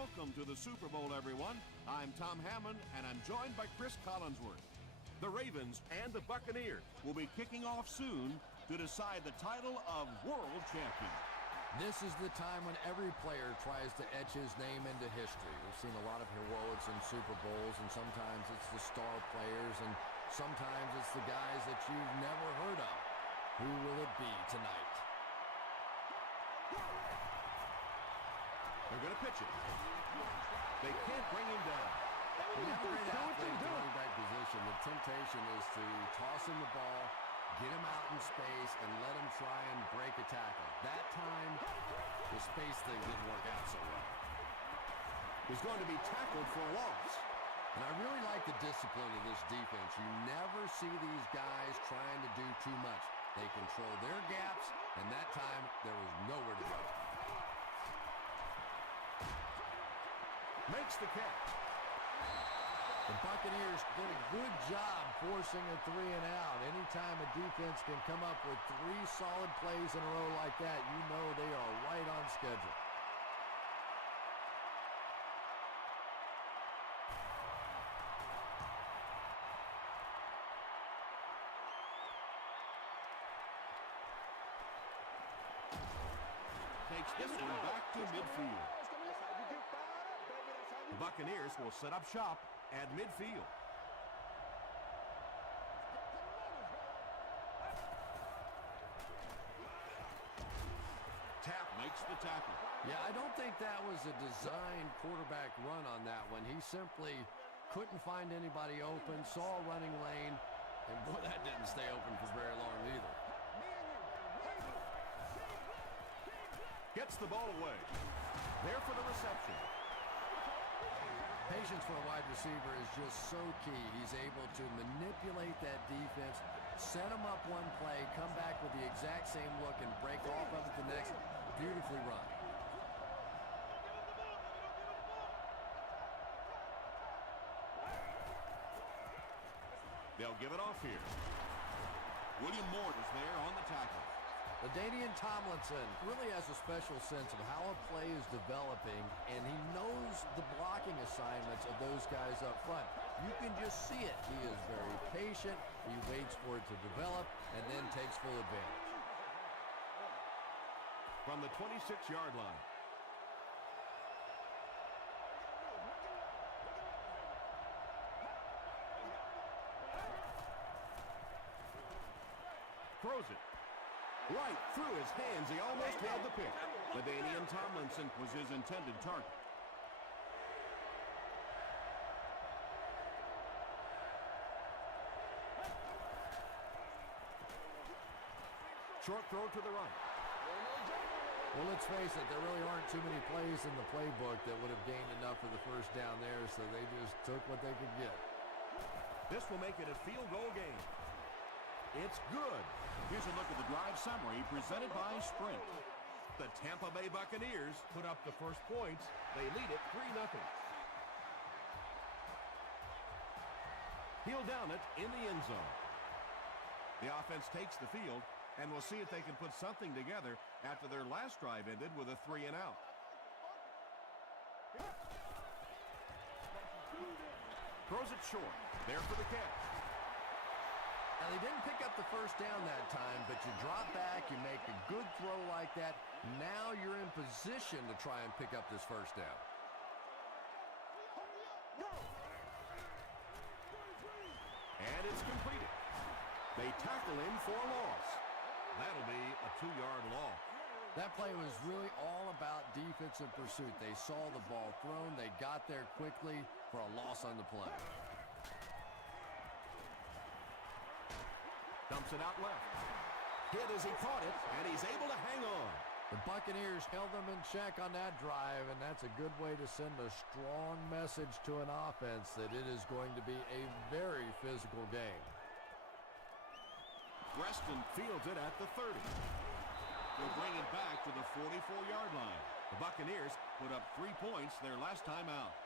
Welcome to the Super Bowl, everyone. I'm Tom Hammond, and I'm joined by Chris Collinsworth. The Ravens and the Buccaneers will be kicking off soon to decide the title of world champion. This is the time when every player tries to etch his name into history. We've seen a lot of heroics in Super Bowls, and sometimes it's the star players, and sometimes it's the guys that you've never heard of. Who will it be tonight? They're going to pitch it. They can't bring him down. When you have a great athlete in the running back position, the temptation is to toss him the ball, get him out in space, and let him try and break a tackle. That time, the space thing didn't work out so well. He's going to be tackled for a loss. And I really like the discipline of this defense. You never see these guys trying to do too much. They control their gaps, and that time, there was nowhere to go. Makes the catch. The Buccaneers did a good job forcing a 3 and out. Anytime a defense can come up with 3 solid plays in a row like that, you know they are right on schedule. Takes this one back to midfield. The Buccaneers will set up shop at midfield. Tap makes the tackle. Yeah, I don't think that was a designed quarterback run on that one. He simply couldn't find anybody open, saw a running lane, and boy, that didn't stay open for very long either. Gets the ball away. There for the reception. Patience for a wide receiver is just so key. He's able to manipulate that defense, set them up one play, come back with the exact same look, and break off of it the next. Beautifully run. They'll give it off here. William Moore is there on the tackle. LaDainian Tomlinson really has a special sense of how a play is developing, and he knows the blocking assignments of those guys up front. You can just see it. He is very patient. He waits for it to develop and then takes full advantage. From the 26-yard line. Throws it. Right through his hands. He almost had the pick. LaDainian Tomlinson was his intended target. Short throw to the right. Well, let's face it, there really aren't too many plays in the playbook that would have gained enough for the first down there, so they just took what they could get. This will make it a field goal game. It's good. Here's a look at the drive summary presented by Sprint. The Tampa Bay Buccaneers put up the first points. They lead it 3-0. He'll down it in the end zone. The offense takes the field, and we'll see if they can put something together after their last drive ended with a 3 and out. Throws it short. There for the catch. Now, they didn't pick up the first down that time, but you drop back, you make a good throw like that. Now you're in position to try and pick up this first down. And it's completed. They tackle him for a loss. That'll be a 2-yard loss. That play was really all about defensive pursuit. They saw the ball thrown, they got there quickly for a loss on the play. Dumps it out left. Hit as he caught it, and he's able to hang on. The Buccaneers held them in check on that drive, and that's a good way to send a strong message to an offense that it is going to be a very physical game. Preston fields it at the 30. They'll bring it back to the 44-yard line. The Buccaneers put up 3 points their last time out.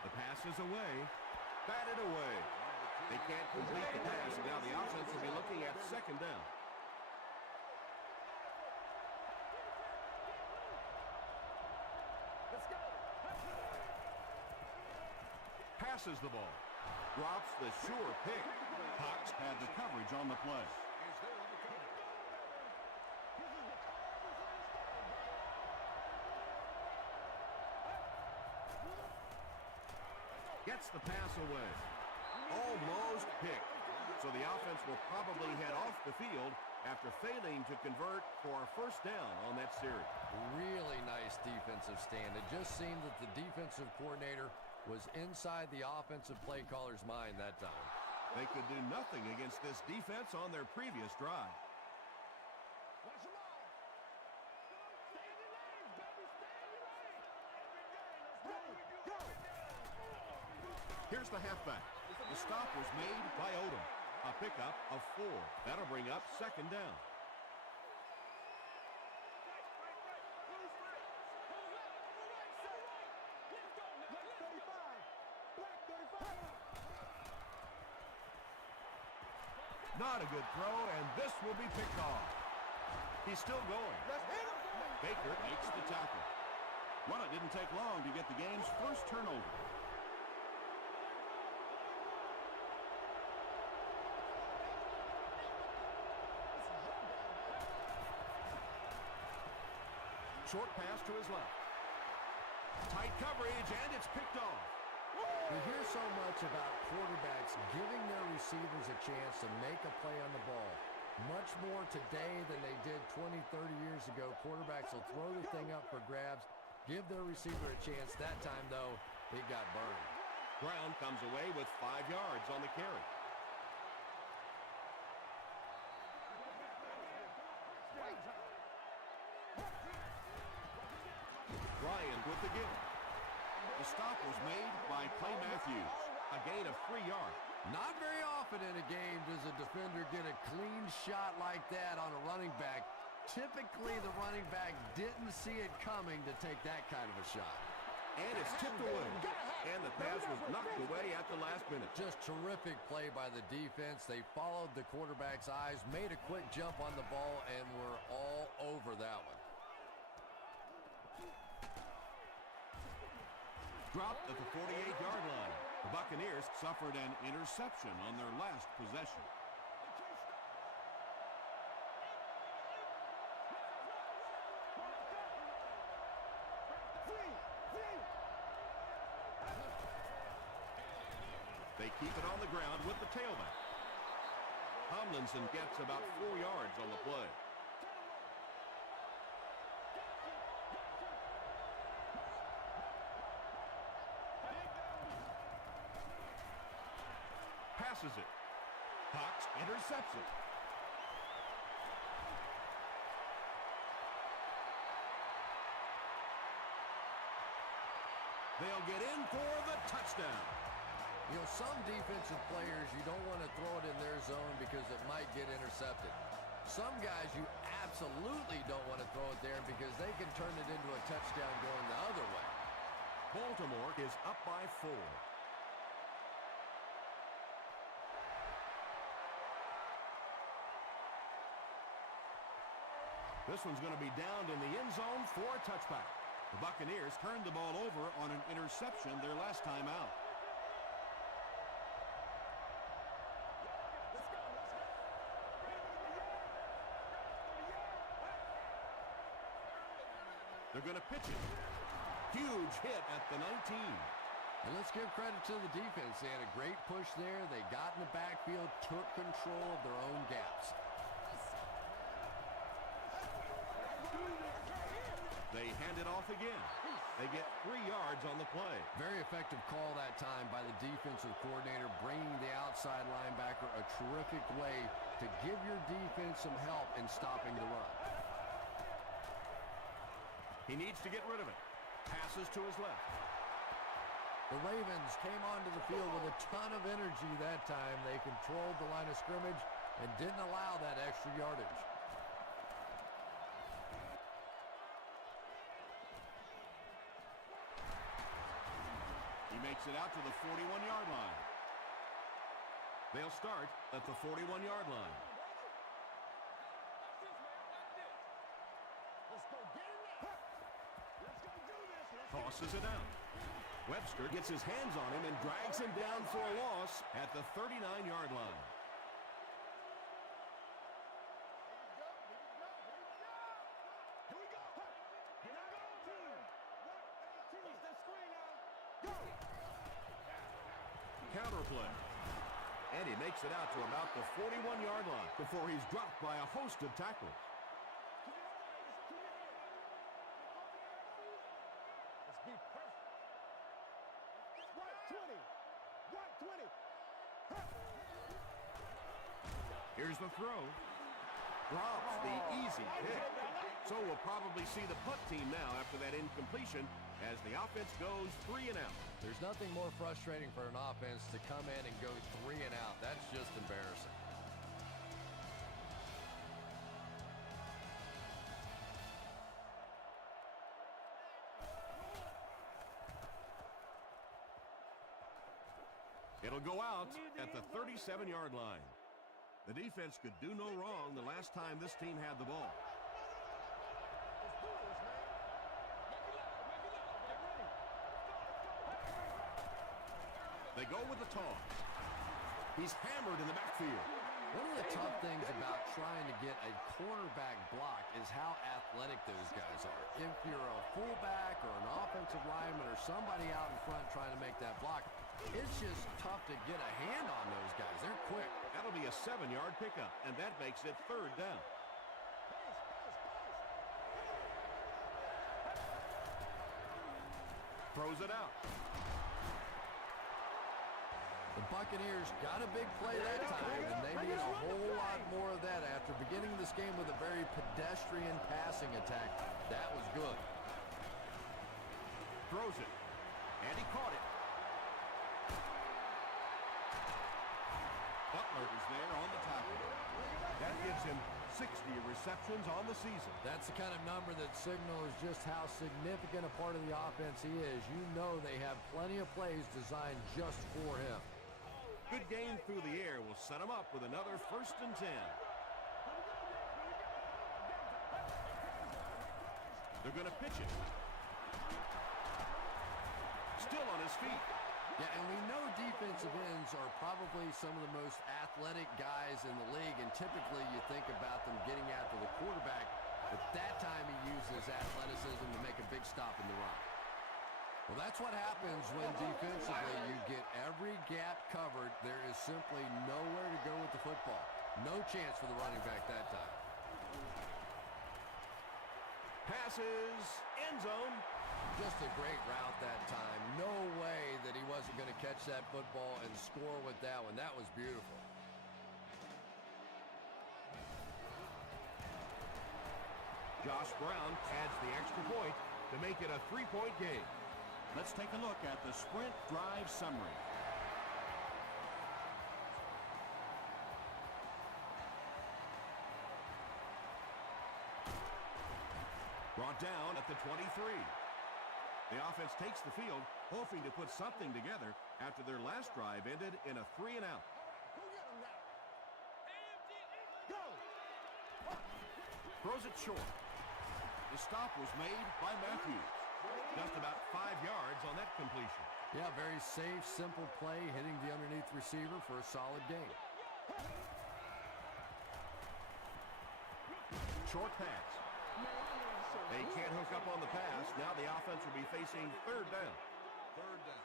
The pass is away. Batted away. They can't complete the pass. Now the offense will be looking at second down. Passes the ball. Drops the sure pick. Cox had the coverage on the play. Gets the pass away. Almost picked. So the offense will probably head off the field after failing to convert for a first down on that series. Really nice defensive stand. It just seemed that the defensive coordinator was inside the offensive play caller's mind that time. They could do nothing against this defense on their previous drive. Here's the halfback. The stop was made by Odom. A pickup of 4. That'll bring up second down. Not a good throw, and this will be picked off. He's still going. Baker makes the tackle. Well, it didn't take long to get the game's first turnover. Short pass to his left. Tight coverage, and it's picked off. We hear so much about quarterbacks giving their receivers a chance to make a play on the ball. Much more today than they did 20, 30 years ago. Quarterbacks will throw the thing up for grabs, give their receiver a chance. That time, though, he got burned. Brown comes away with 5 yards on the carry. Ryan with the give. The stop was made by Clay Matthews. A gain of 3 yards. Not very often in a game does a defender get a clean shot like that on a running back. Typically, the running back didn't see it coming to take that kind of a shot. And it's tipped away. And the pass was knocked away at the last minute. Just terrific play by the defense. They followed the quarterback's eyes, made a quick jump on the ball, and were all over that one. Dropped at the 48-yard line. The Buccaneers suffered an interception on their last possession. They keep it on the ground with the tailback. Tomlinson gets about 4 yards on the play. Passes it. Cox intercepts it. They'll get in for the touchdown. You know, some defensive players, you don't want to throw it in their zone because it might get intercepted. Some guys, you absolutely don't want to throw it there because they can turn it into a touchdown going the other way. Baltimore is up by 4. This one's going to be downed in the end zone for a touchback. The Buccaneers turned the ball over on an interception their last time out. They're going to pitch it. Huge hit at the 19. And let's give credit to the defense. They had a great push there. They got in the backfield, took control of their own gaps. They hand it off again. They get 3 yards on the play. Very effective call that time by the defensive coordinator, bringing the outside linebacker a terrific way to give your defense some help in stopping the run. He needs to get rid of it. Passes to his left. The Ravens came onto the field with a ton of energy that time. They controlled the line of scrimmage and didn't allow that extra yardage. He makes it out to the 41-yard line. They'll start at the 41-yard line. Tosses it out. Webster gets his hands on him and drags him down for a loss at the 39-yard line. Counter play. And he makes it out to about the 41-yard line before he's dropped by a host of tackles. Here's the throw. Drops the easy pick. So we'll probably see the punt team now after that incompletion as the offense goes 3 and out. There's nothing more frustrating for an offense to come in and go 3 and out. That's just embarrassing. It'll go out at the 37-yard line. The defense could do no wrong the last time this team had the ball. They go with the toss. He's hammered in the backfield. One of the tough things about trying to get a cornerback block is how athletic those guys are. If you're a fullback or an offensive lineman or somebody out in front trying to make that block, it's just tough to get a hand on those guys. They're quick. That'll be a 7-yard pickup, and that makes it 3rd down. Throws it out. The Buccaneers got a big play that time, and they need a whole lot more of that after beginning this game with a very pedestrian passing attack. That was good. Throws it, and he caught it. Butler is there on the tackle. That gives him 60 receptions on the season. That's the kind of number that signals just how significant a part of the offense he is. You know they have plenty of plays designed just for him. Good game through the air will set him up with another 1st and 10. They're going to pitch it. Still on his feet. Yeah, and we know defensive ends are probably some of the most athletic guys in the league, and typically you think about them getting after the quarterback, but that time he uses athleticism to make a big stop in the run. Well, that's what happens when defensively you get every gap covered. There is simply nowhere to go with the football. No chance for the running back that time. Passes, end zone. Just a great route that time. No way that he wasn't going to catch that football and score with that one. That was beautiful. Josh Brown adds the extra point to make it a 3-point game. Let's take a look at the sprint drive summary. Brought down at the 23. The offense takes the field, hoping to put something together after their last drive ended in a 3 and out. Throws it short. The stop was made by Matthews. Just about 5 yards on that completion. Yeah, very safe, simple play, hitting the underneath receiver for a solid gain. Short pass. They can't hook up on the pass. Now the offense will be facing 3rd down. 3rd down.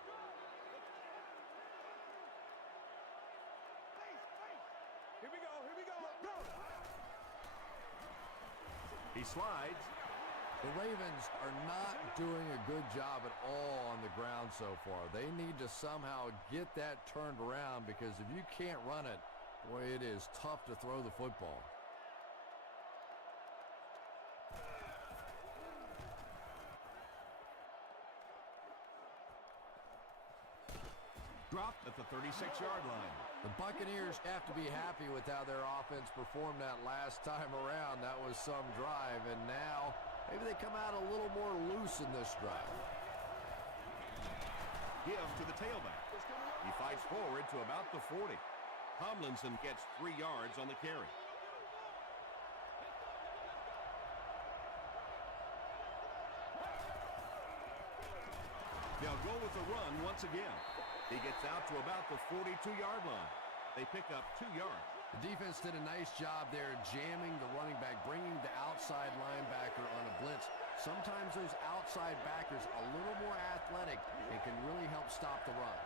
Here we go, here we go, go! He slides. The Ravens are not doing a good job at all on the ground so far. They need to somehow get that turned around, because if you can't run it, boy, it is tough to throw the football. Dropped at the 36-yard line. The Buccaneers have to be happy with how their offense performed that last time around. That was some drive, and now maybe they come out a little more loose in this drive. Give to the tailback. He fights forward to about the 40. Tomlinson gets 3 yards on the carry. They'll go with the run once again. He gets out to about the 42-yard line. They pick up 2 yards. The defense did a nice job there jamming the running back, bringing the outside linebacker on a blitz. Sometimes those outside backers a little more athletic and can really help stop the run.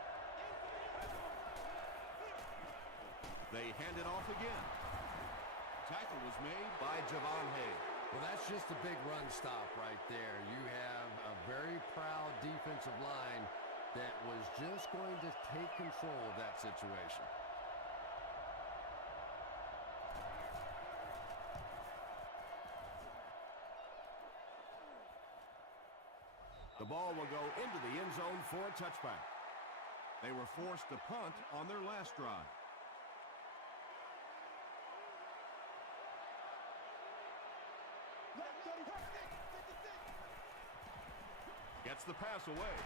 They hand it off again. Tackle was made by Javon Hayes. Well, that's just a big run stop right there. You have a very proud defensive line that was just going to take control of that situation. The ball will go into the end zone for a touchback. They were forced to punt on their last drive. Gets the pass away.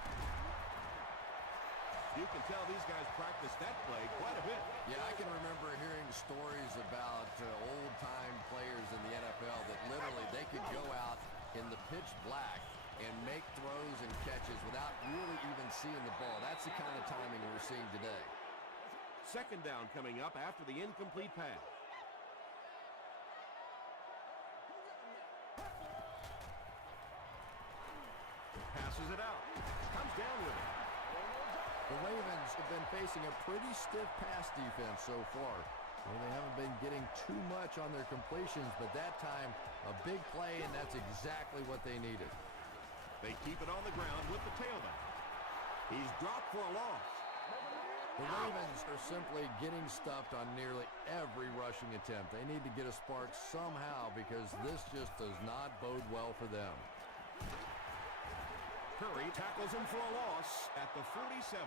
You can tell these guys practice that play quite a bit. Yeah, I can remember hearing stories about old-time players in the NFL that literally they could go out in the pitch black and make throws and catches without really even seeing the ball. That's the kind of timing we're seeing today. Second down coming up after the incomplete pass. Passes it out. Comes down with it. The Ravens have been facing a pretty stiff pass defense so far. Well, they haven't been getting too much on their completions, but that time, a big play, and that's exactly what they needed. They keep it on the ground with the tailback. He's dropped for a loss. The Ravens are simply getting stuffed on nearly every rushing attempt. They need to get a spark somehow because this just does not bode well for them. Curry tackles him for a loss at the 47.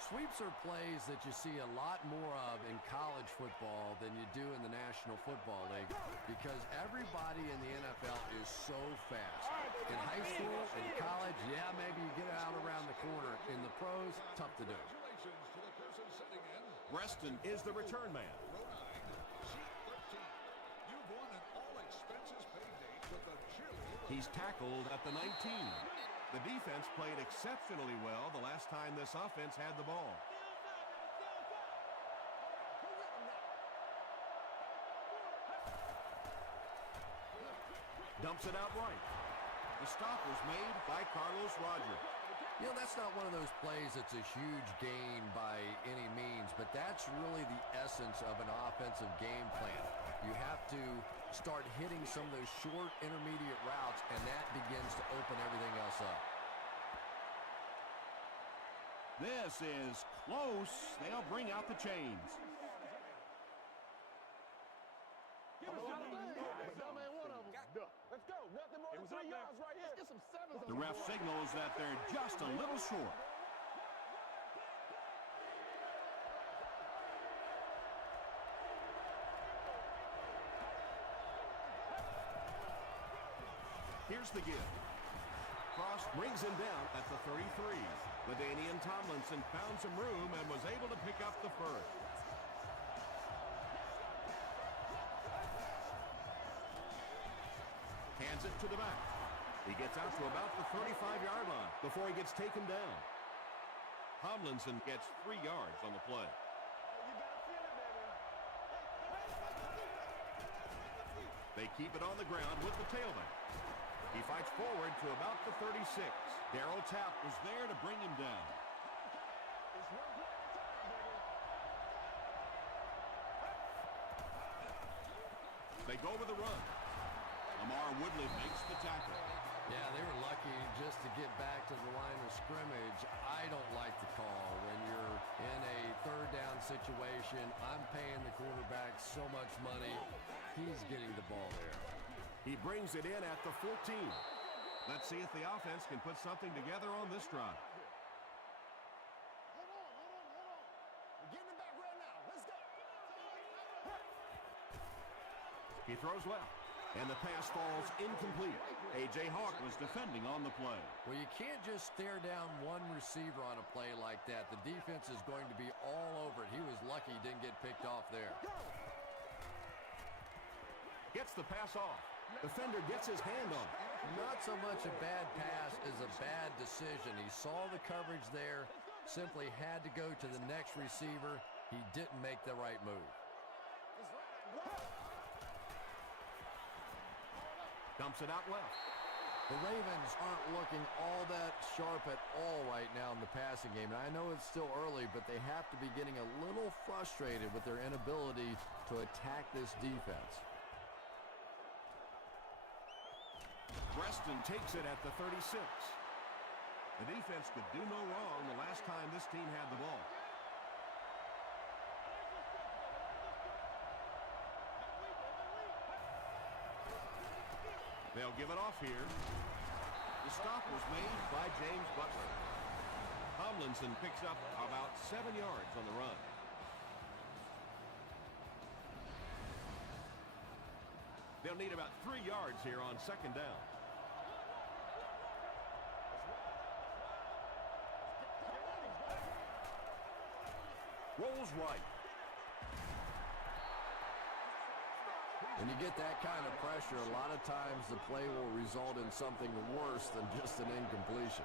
Sweeps are plays that you see a lot more of in college football than you do in the National Football League because everybody in the NFL is so fast. In high school, in college, yeah, maybe you get out around the corner. In the pros, tough to do. Reston is the return man. He's tackled at the 19. The defense played exceptionally well the last time this offense had the ball. Dumps it out right. The stop was made by Carlos Rogers. You know, that's not one of those plays that's a huge gain by any means, but that's really the essence of an offensive game plan. You have to start hitting some of those short intermediate routes, and that begins to open everything else up. This is close. They'll bring out the chains. Let's go. Nothing more than 3 yards right here. Let's get some sevens. The ref signals that they're just a little short. Here's the give. Cross brings him down at the 33. LaDainian Tomlinson found some room and was able to pick up the first. Hands it to the back. He gets out to about the 35-yard line before he gets taken down. Tomlinson gets 3 yards on the play. They keep it on the ground with the tailback. He fights forward to about the 36. Darryl Tapp was there to bring him down. They go with the run. Lamar Woodley makes the tackle. Yeah, they were lucky just to get back to the line of scrimmage. I don't like the call when you're in a third down situation. I'm paying the quarterback so much money. He's getting the ball there. He brings it in at the 14. Let's see if the offense can put something together on this drive. Hold on. We're getting it back right now. Let's go. He throws well, and the pass falls incomplete. A.J. Hawk was defending on the play. Well, you can't just stare down one receiver on a play like that. The defense is going to be all over it. He was lucky he didn't get picked off there. Gets the pass off. Defender gets his hand on it. Not so much a bad pass as a bad decision. He saw the coverage there, simply had to go to the next receiver. He didn't make the right move. Dumps it out left. The Ravens aren't looking all that sharp at all right now in the passing game. And I know it's still early, but they have to be getting a little frustrated with their inability to attack this defense. Preston takes it at the 36. The defense could do no wrong the last time this team had the ball. They'll give it off here. The stop was made by James Butler. Tomlinson picks up about 7 yards on the run. They'll need about 3 yards here on second down. Rolls right. When you get that kind of pressure, a lot of times the play will result in something worse than just an incompletion.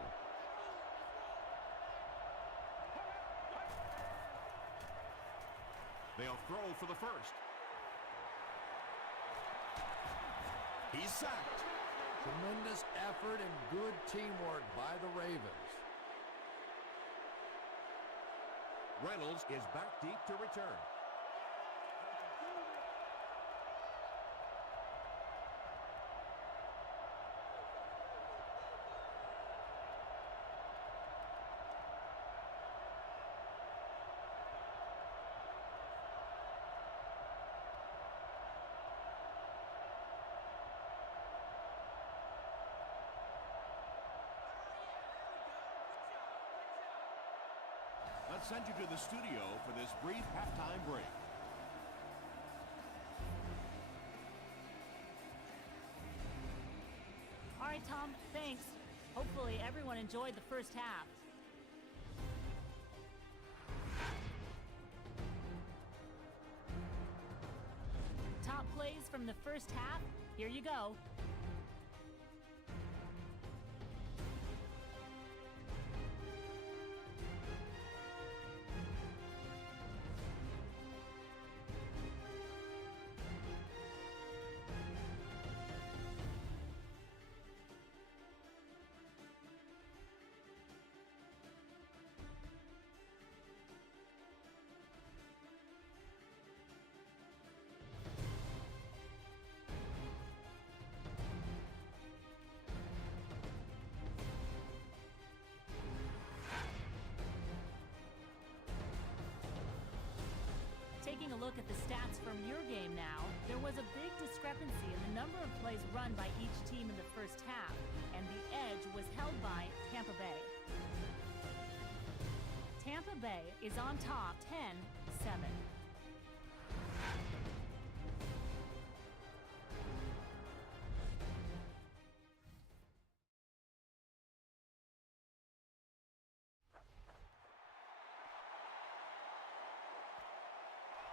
They'll throw for the first. He's sacked. Tremendous effort and good teamwork by the Ravens. Reynolds is back deep to return. Let's send you to the studio for this brief halftime break. All right, Tom, thanks. Hopefully everyone enjoyed the first half. Top plays from the first half. Here you go. Taking a look at the stats from your game now, there was a big discrepancy in the number of plays run by each team in the first half, and the edge was held by Tampa Bay. Tampa Bay is on top 10-7.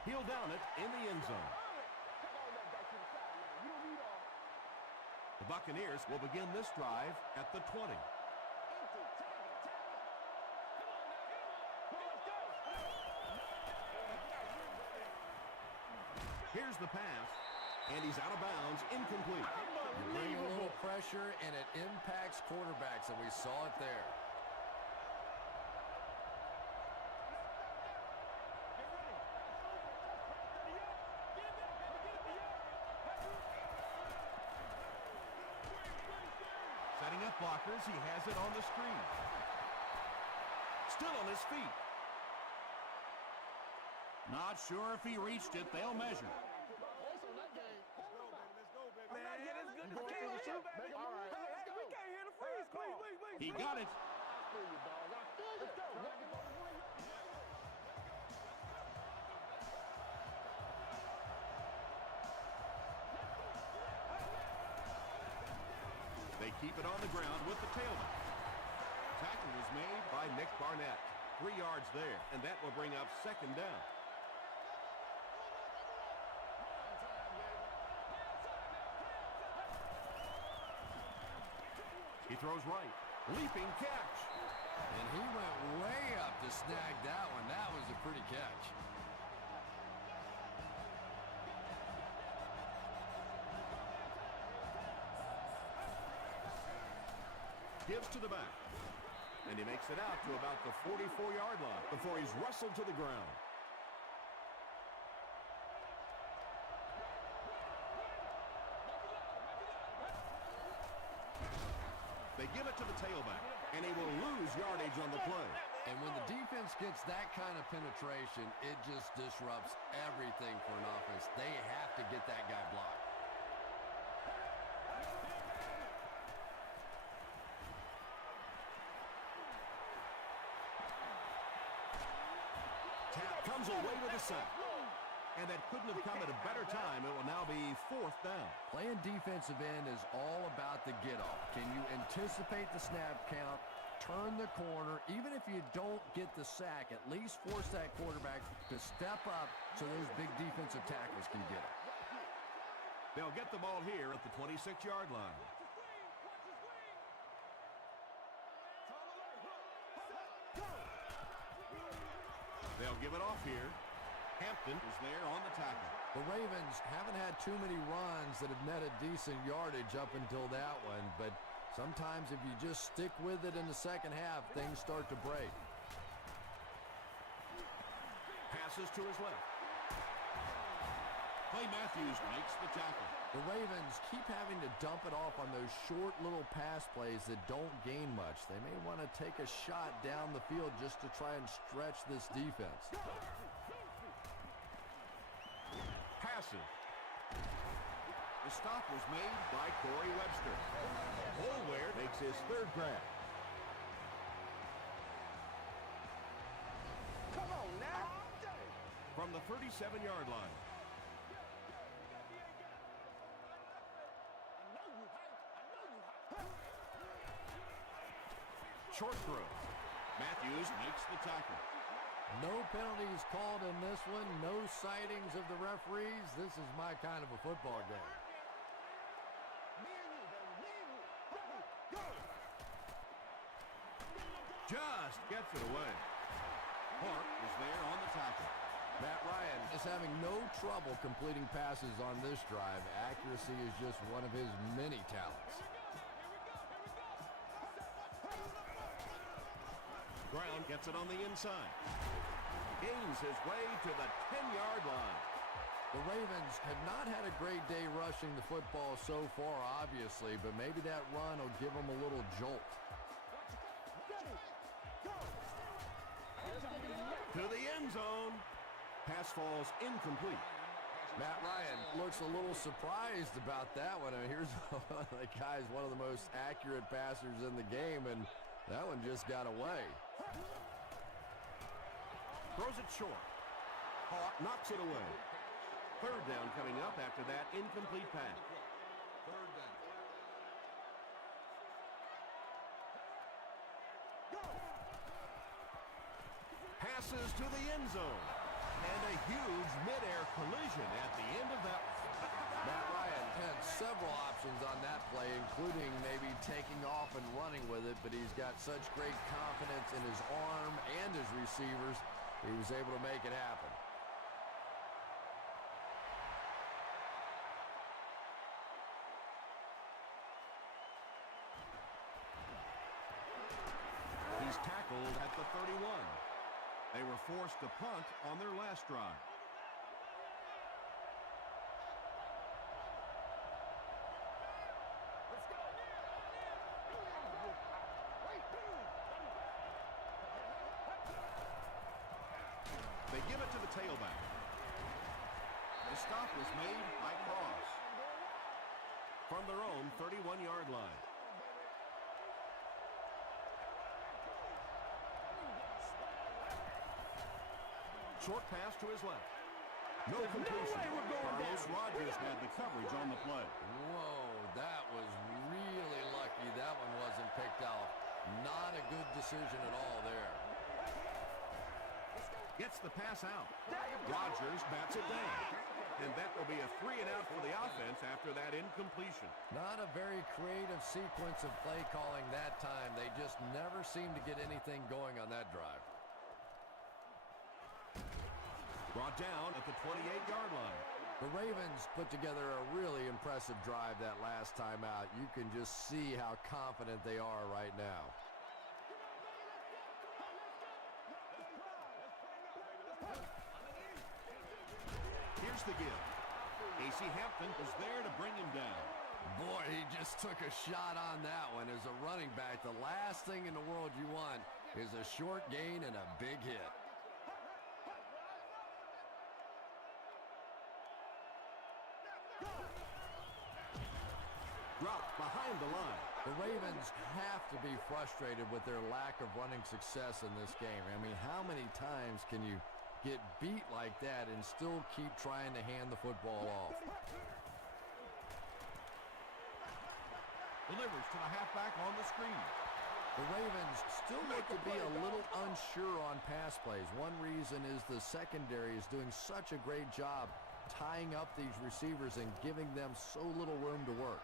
He'll down it in the end zone. The Buccaneers will begin this drive at the 20. Here's the pass, and he's out of bounds, incomplete. You bring a little pressure, and it impacts quarterbacks, and we saw it there. Setting up blockers, he has it on the screen. Still on his feet. Not sure if he reached it. They'll measure. He got it. They keep it on the ground with the tailback. Tackle was made by Nick Barnett. 3 yards there, and that will bring up second down. He throws right. Leaping catch. And he went way up to snag that one. That was a pretty catch. Gives to the back. And he makes it out to about the 44-yard line before he's wrestled to the ground. They give it to the tailback, and he will lose yardage on the play. And when the defense gets that kind of penetration, it just disrupts everything for an offense. They have to get that guy blocked. Tap comes away with a sack. And that couldn't have come at a better time. It will now be 4th down. Playing defensive end is all about the get-off. Can you anticipate the snap count, turn the corner? Even if you don't get the sack, at least force that quarterback to step up so those big defensive tackles can get it. They'll get the ball here at the 26-yard line. They'll give it off here. Hampton is there on the tackle. The Ravens haven't had too many runs that have netted decent yardage up until that one, but sometimes if you just stick with it in the second half, things start to break. Passes to his left. Clay Matthews makes the tackle. The Ravens keep having to dump it off on those short little pass plays that don't gain much. They may want to take a shot down the field just to try and stretch this defense. Passes. The stop was made by Corey Webster. Holware makes his 3rd grab. Come on now. From the 37-yard line. Short throw. Matthews makes the tackle. No penalties called in this one. No sightings of the referees. This is my kind of a football game. Just gets it away. Park is there on the tackle. Matt Ryan is having no trouble completing passes on this drive. Accuracy is just one of his many talents. Brown gets it on the inside. Gains his way to the 10-yard line. The Ravens have not had a great day rushing the football so far, obviously, but maybe that run will give them a little jolt. To the end zone. Pass falls incomplete. Matt Ryan looks a little surprised about that one. And here's the guy's one of the most accurate passers in the game, and that one just got away. Throws it short. Hawk knocks it away. 3rd down coming up after that incomplete pass. Passes to the end zone. And a huge midair collision at the end of that one. Matt Ryan had several options on that play, including maybe taking off and running with it, but he's got such great confidence in his arm and his receivers, he was able to make it happen. He's tackled at the 31. They were forced to punt on their last drive. They give it to the tailback. The stop was made by Cross from their own 31-yard line. Short pass to his left. No completion. Carlos Rogers had the coverage on the play. Whoa, that was really lucky that one wasn't picked off. Not a good decision at all there. Gets the pass out. Rogers bats it down. And that will be a 3-and-out for the offense after that incompletion. Not a very creative sequence of play calling that time. They just never seem to get anything going on that drive. Brought down at the 28-yard line. The Ravens put together a really impressive drive that last time out. You can just see how confident they are right now. Here's the give. Casey Hampton was there to bring him down. Boy, he just took a shot on that one. As a running back, the last thing in the world you want is a short gain and a big hit. Dropped behind the line. The Ravens have to be frustrated with their lack of running success in this game. I mean, how many times can you get beat like that and still keep trying to hand the football off? Delivers to the halfback on the screen. The Ravens still look to be a little unsure on pass plays. One reason is the secondary is doing such a great job tying up these receivers and giving them so little room to work.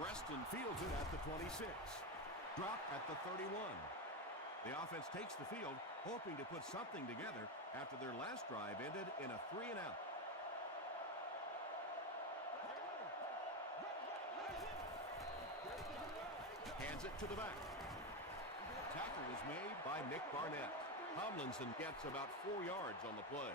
Reston fields it at the 26. Drop at the 31. The offense takes the field, hoping to put something together after their last drive ended in a 3-and-out. Hands it to the back. Tackle is made by Nick Barnett. Tomlinson gets about 4 yards on the play.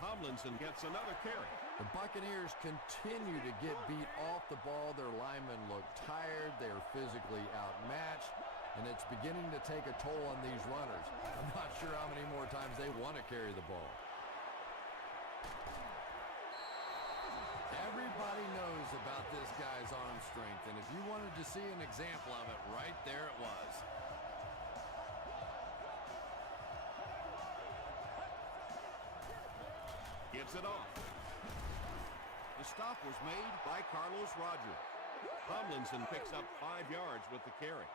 Tomlinson gets another carry. The Buccaneers continue to get beat off the ball. Their linemen look tired. They're physically outmatched, and it's beginning to take a toll on these runners. I'm not sure how many more times they want to carry the ball. Everybody knows about this guy's arm strength, and if you wanted to see an example of it, right there it was. Gives it off. The stop was made by Carlos Rogers. Tomlinson picks up 5 yards with the carry.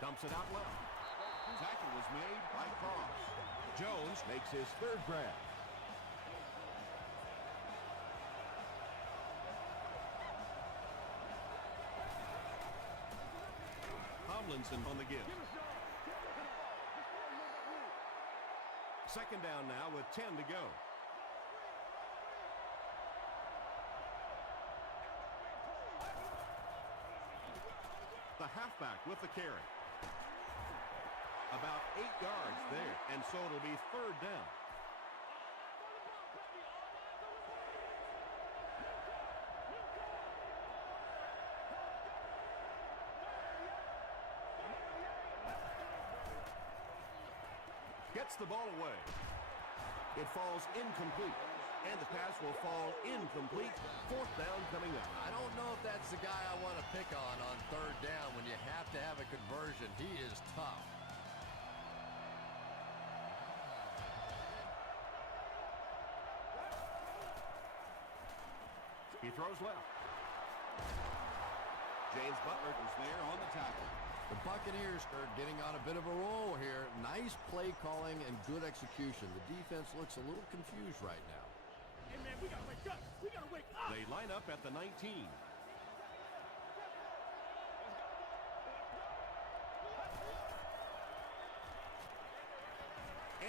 Dumps it out left. Tackle was made by Cross. Jones makes his third grab. Tomlinson on the give. Second down now with 10 to go. The halfback with the carry. About 8 yards there, and so it'll be third down. Gets the ball away. It falls incomplete, and the pass will fall incomplete. Fourth down coming up. I don't know if that's the guy I want to pick on third down when you have to have a conversion. He is tough. He throws left. James Butler is there on the tackle. The Buccaneers are getting on a bit of a roll here. Nice play calling and good execution. The defense looks a little confused right now. Hey, man, we gotta wake up. We gotta wake up. They line up at the 19.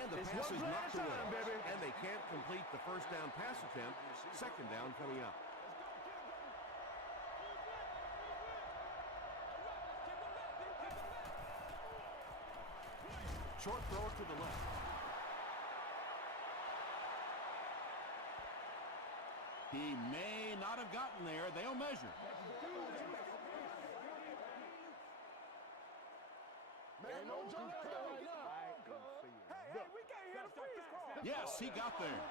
And the pass is knocked away. And they can't complete the first down pass attempt. Second down coming up. Short throw to the left. He may not have gotten there. They'll measure. Man, no jump right now. Hey, we can't hear the freeze call. Yes, he got there.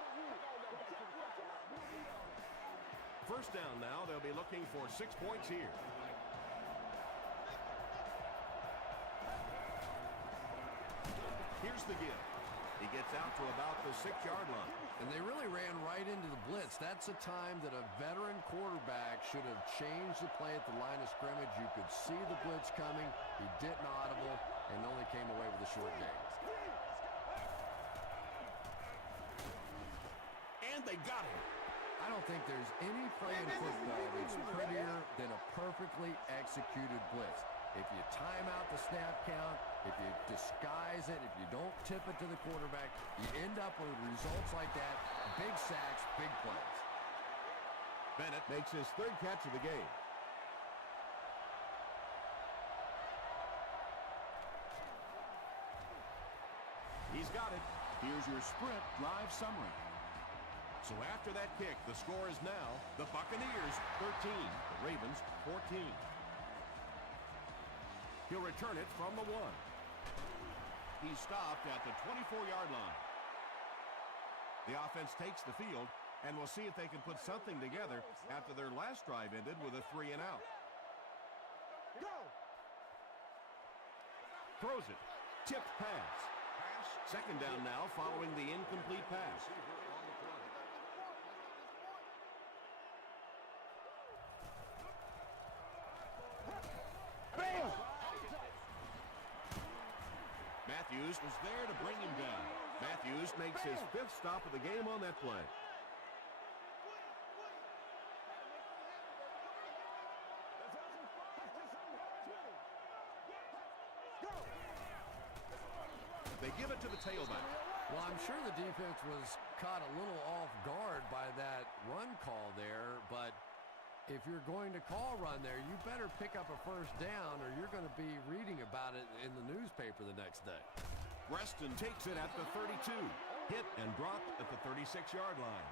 First down now. They'll be looking for 6 points here. Here's the give. He gets out to about the 6-yard line. And they really ran right into the blitz. That's a time that a veteran quarterback should have changed the play at the line of scrimmage. You could see the blitz coming. He didn't audible and only came away with a short gain. And they got him. I don't think there's any play in football that's prettier than a perfectly executed blitz. If you time out the snap count, if you disguise it, if you don't tip it to the quarterback, you end up with results like that. Big sacks, big plays. Bennett makes his 3rd catch of the game. He's got it. Here's your sprint drive summary. So after that kick, the score is now the Buccaneers 13, the Ravens 14. He'll return it from the 1. He's stopped at the 24-yard line. The offense takes the field, and we'll see if they can put something together after their last drive ended with a 3-and-out. Go! Throws it. Tipped pass. 2nd down now following the incomplete pass. Bam! Matthews was there to bring him down. Matthews makes his 5th stop of the game on that play. They give it to the tailback. Well, I'm sure the defense was caught a little off guard by that run call there, but if you're going to call run there, you better pick up a 1st down or you're going to be reading about it in the newspaper the next day. Reston takes it at the 32. Hit and dropped at the 36-yard line.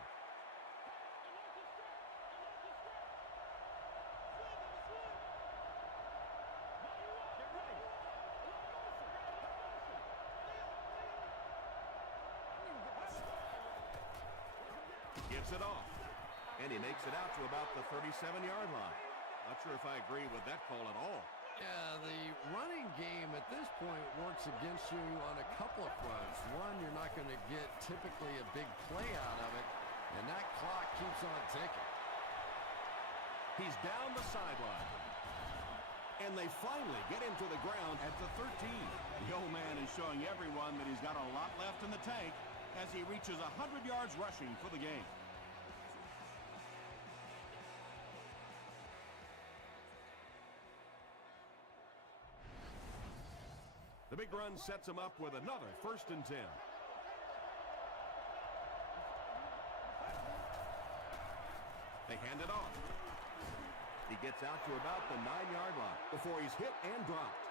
Gives it off. And he makes it out to about the 37-yard line. Not sure if I agree with that call at all. Yeah, the running game at this point works against you on a couple of fronts. One, you're not going to get typically a big play out of it, and that clock keeps on ticking. He's down the sideline. And they finally get him to the ground at the 13. The old man is showing everyone that he's got a lot left in the tank as he reaches 100 yards rushing for the game. The big run sets him up with another 1st and 10. They hand it off. He gets out to about the 9-yard line before he's hit and dropped.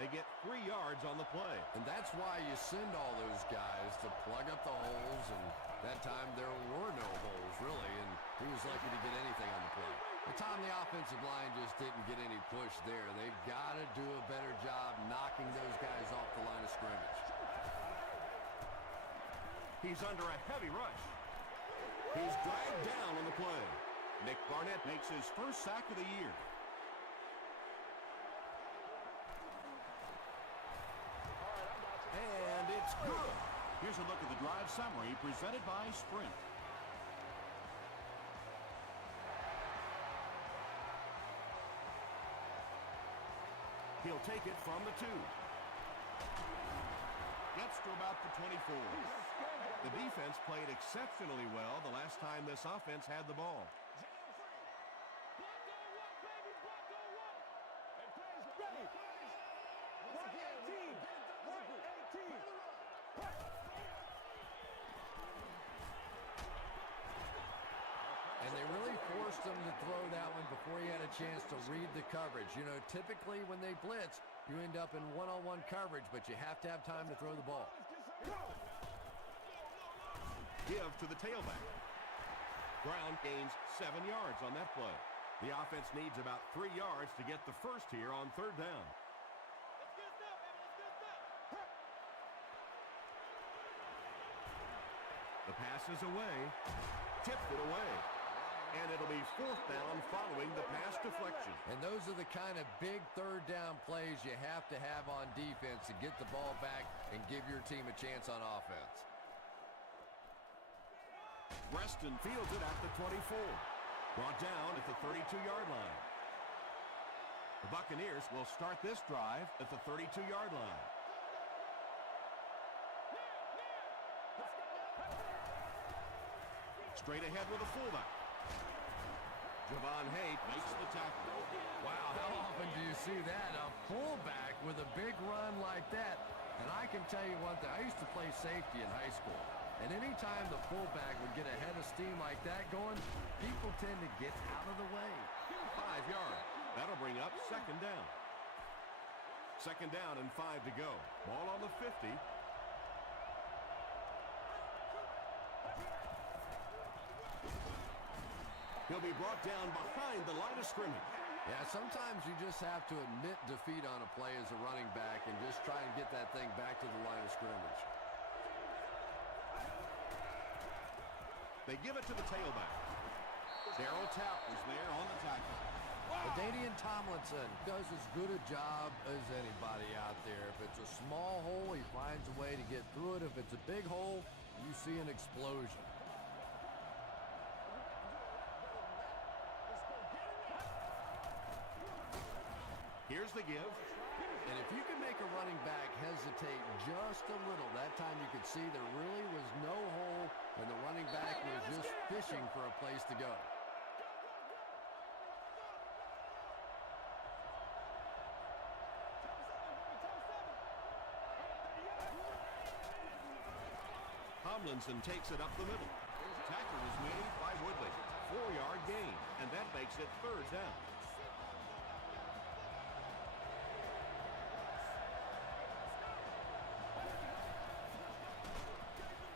They get 3 yards on the play. And that's why you send all those guys to plug up the holes, and that time there were no holes, really, and he was lucky to get anything on the play. But Tom, the offensive line just didn't get any push there. They've got to do a better job knocking those guys off the line of scrimmage. He's under a heavy rush. He's dragged down on the play. Nick Barnett makes his 1st sack of the year. And it's good. Here's a look at the drive summary presented by Sprint. He'll take it from the 2. Gets to about the 24. The defense played exceptionally well the last time this offense had the ball. And they really forced him to throw that one before he had a chance to read the coverage. You know, typically when they blitz, you end up in one-on-one coverage, but you have to have time to throw the ball. Give to the tailback. Brown gains 7 yards on that play. The offense needs about 3 yards to get the 1st here on 3rd down. The pass is away. Tipped it away. And it'll be 4th down following the pass deflection. And those are the kind of big third down plays you have to have on defense to get the ball back and give your team a chance on offense. Preston fields it at the 24. Brought down at the 32-yard line. The Buccaneers will start this drive at the 32-yard line. Straight ahead with a fullback. Javon Haight makes the tackle. Wow, how often do you see that? A fullback with a big run like that. And I can tell you one thing. I used to play safety in high school. And anytime the fullback would get ahead of steam like that going, people tend to get out of the way. 5 yards. That'll bring up second down. Second down and 5 to go. Ball on the 50. He'll be brought down behind the line of scrimmage. Yeah, sometimes you just have to admit defeat on a play as a running back and just try and get that thing back to the line of scrimmage. They give it to the tailback. Darryl Tapp was there on the tackle. Danian Tomlinson does as good a job as anybody out there. If it's a small hole, he finds a way to get through it. If it's a big hole, you see an explosion. Here's the give. And if you can make a running back hesitate just a little, that time you could see there really was no hole and the running back was just fishing for a place to go. Tomlinson takes it up the middle. Tackle is made by Woodley. 4-yard gain, and that makes it third down.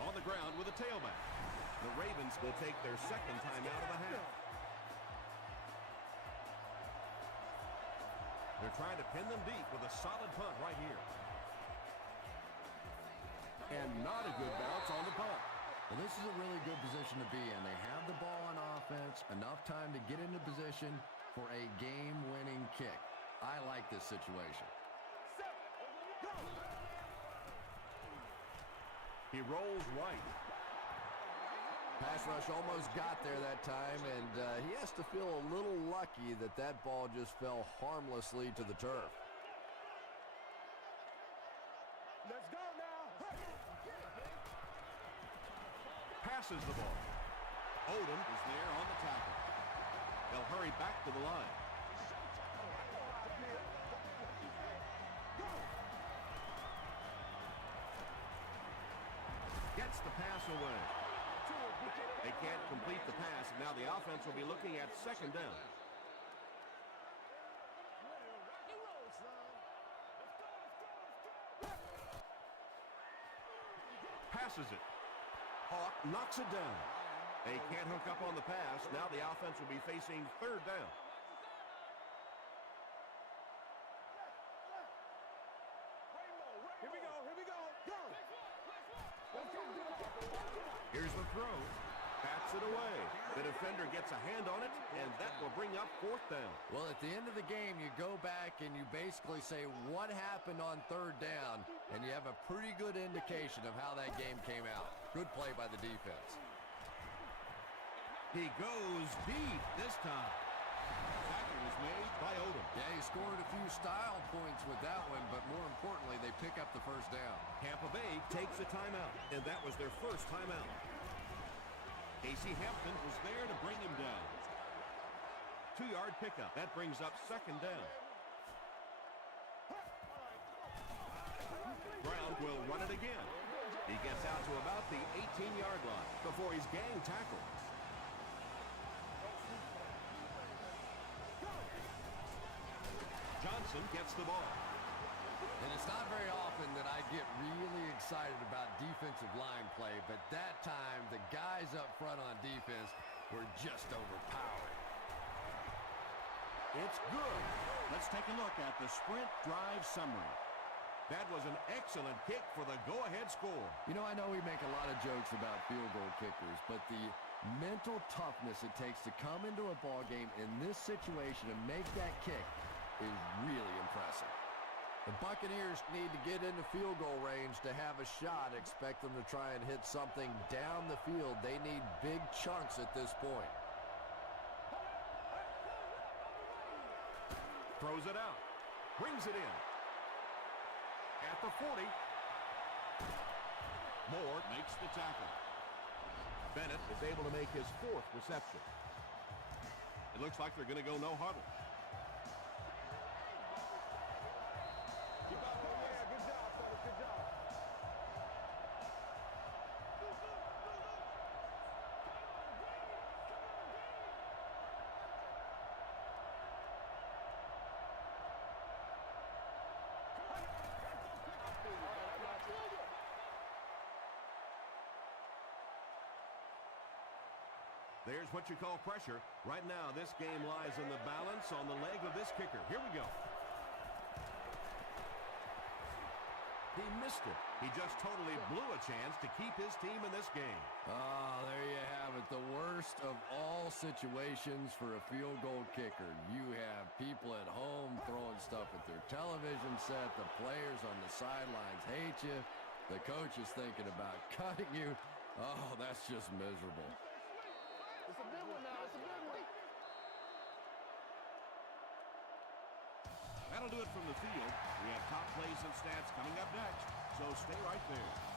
On the ground with a tailback. The Ravens will take their second time out of the half. They're trying to pin them deep with a solid punt right here. And not a good bounce on the punt. Well, this is a really good position to be in. They have the ball on offense, enough time to get into position for a game-winning kick. I like this situation. He rolls right. Pass rush almost got there that time, and he has to feel a little lucky that that ball just fell harmlessly to the turf. Let's go now. Passes the ball. Odom is there on the tackle. They'll hurry back to the line. Gets the pass away. They can't complete the pass, and now the offense will be looking at second down. Passes it. Hawk knocks it down. They can't hook up on the pass. Now the offense will be facing third down. Here we go. Go. Here's the throw. Bats it away. The defender gets a hand on it, and that will bring up fourth down. Well, at the end of the game, you go back and you basically say what happened on third down, and you have a pretty good indication of how that game came out. Good play by the defense. He goes deep this time. Tackle was made by Odom. Yeah, he scored a few style points with that one, but more importantly, they pick up the first down. Tampa Bay takes a timeout, and that was their first timeout. Casey Hampton was there to bring him down. 2-yard pickup. That brings up second down. Brown will run it again. He gets out to about the 18-yard line before he's gang tackled. Johnson gets the ball. And it's not very often that I get really excited about defensive line play, but that time the guys up front on defense were just overpowering. It's good. Let's take a look at the sprint drive summary. That was an excellent kick for the go-ahead score. You know, I know we make a lot of jokes about field goal kickers, but the Mental toughness it takes to come into a ball game in this situation and make that kick is really impressive. The Buccaneers need to get into field goal range to have a shot. Expect them to try and hit something down the field. They need big chunks at this point. Throws it out. Brings it in. At the 40. Moore makes the tackle. Bennett is able to make his 4th reception. It looks like they're going to go no huddle. Good job, fellas. Good job. There's what you call pressure. Right now, this game lies in the balance on the leg of this kicker. Here we go. He missed it. He just totally blew a chance to keep his team in this game. Oh, there you have it. The worst of all situations for a field goal kicker. You have people at home throwing stuff at their television set. The players on the sidelines hate you. The coach is thinking about cutting you. Oh, that's just miserable. It's a big one now. It's a big one. That'll do it from the field. We have top plays and stats coming up next, so stay right there.